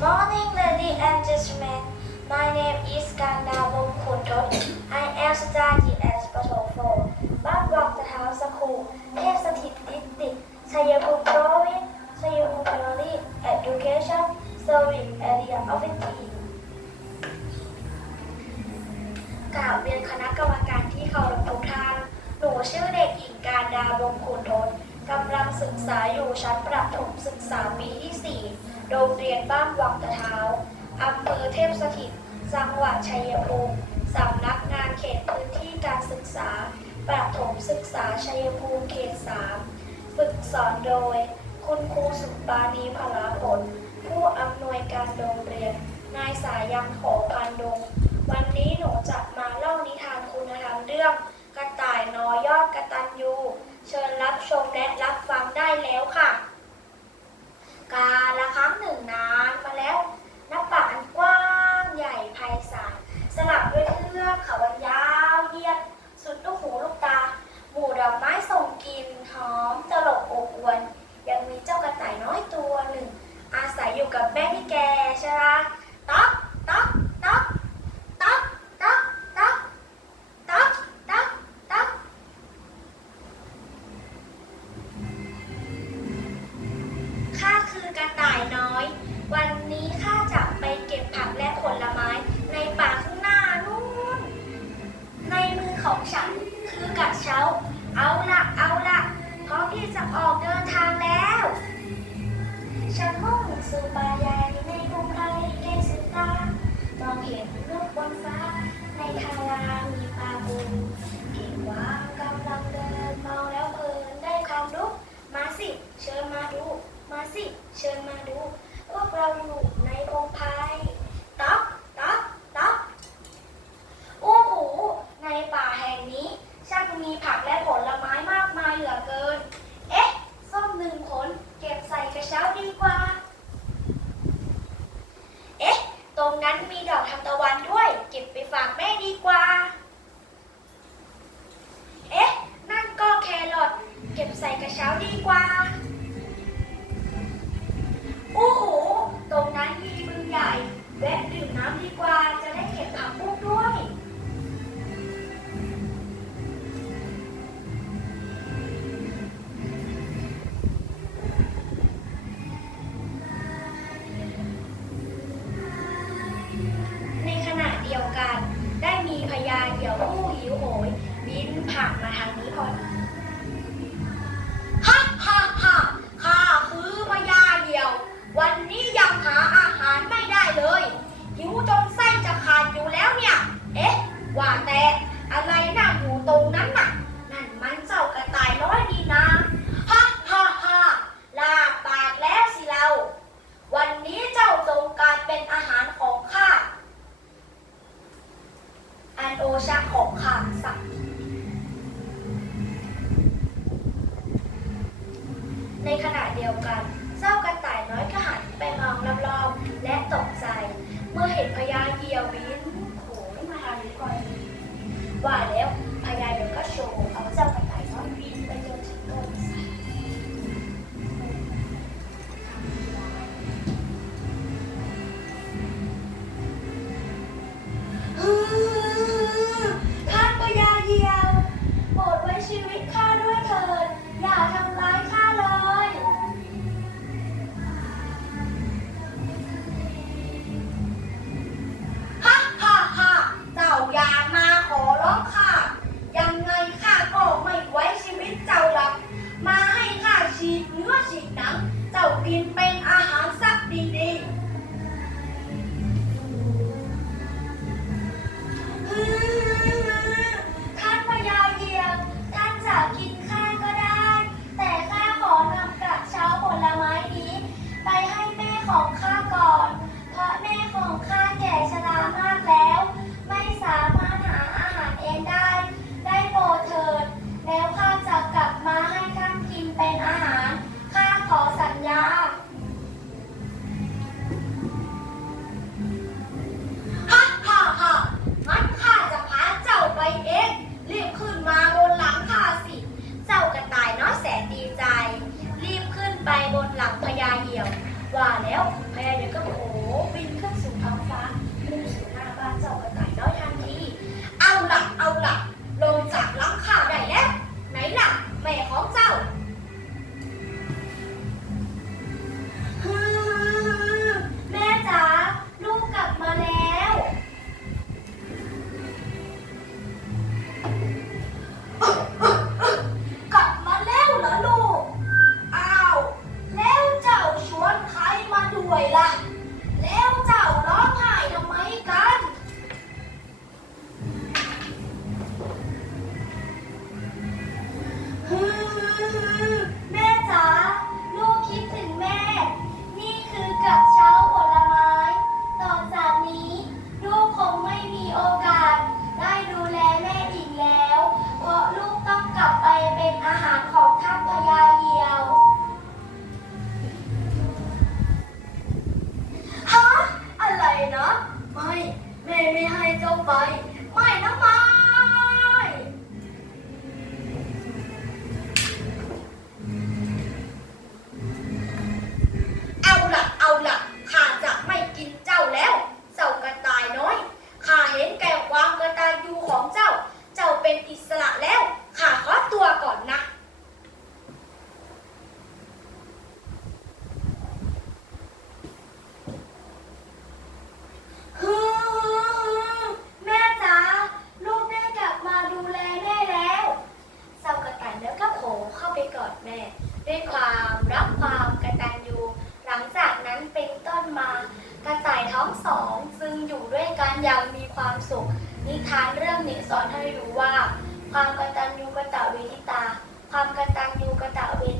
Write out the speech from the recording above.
morning, ladies and gentlemen. My name is Kanda Bongkutot. I am studying at Special 4 Bangkok Town School, Kesatid District, Sayakut Province. ศึกษาอยู่ชั้นประถมศึกษาปีที่ 4 โรงเรียนบ้านวังตะเท้าอำเภอเทพสถิต จังหวัดชัยภูมิสำนักงานเขตพื้นที่การศึกษา ประถมศึกษาชัยภูมิเขต 3 ฝึกสอนโดย คุณครูสุปปานีพลาผล ผู้อำนวยการโรงเรียน นายสายันขอพันดง วันนี้หนูจะมาเล่านิทานคุณธรรมเรื่อง กระต่ายน้อยยอดกระตันยู เชิญรับชม เชิญมาดู พวกเราอยู่ในองค์ภายต๊อกต๊อกต๊อกโอ้โห ในป่าแห่งนี้ ช่างมีผักและผลไม้มากมายเหลือเกิน เอ๊ะ ส้มหนึ่งผลเก็บใส่กระเช้าดีกว่า เอ๊ะ ตรงนั้นมีดอกทานตะวันด้วย เก็บไปฝากแม่ดีกว่า เอ๊ะ นั่นก็แครอทเก็บใส่กระเช้าดีกว่า และตกใจ เมื่อเห็นพญาเหี่ย เนื้อฉีดหนัง เจ้ากินเป็น 啦 อย่างมีความสุข นิทานเรื่องนี้สอนให้รู้ว่า ความกตัญญูกตเวทิตา ความกตัญญูกตเวท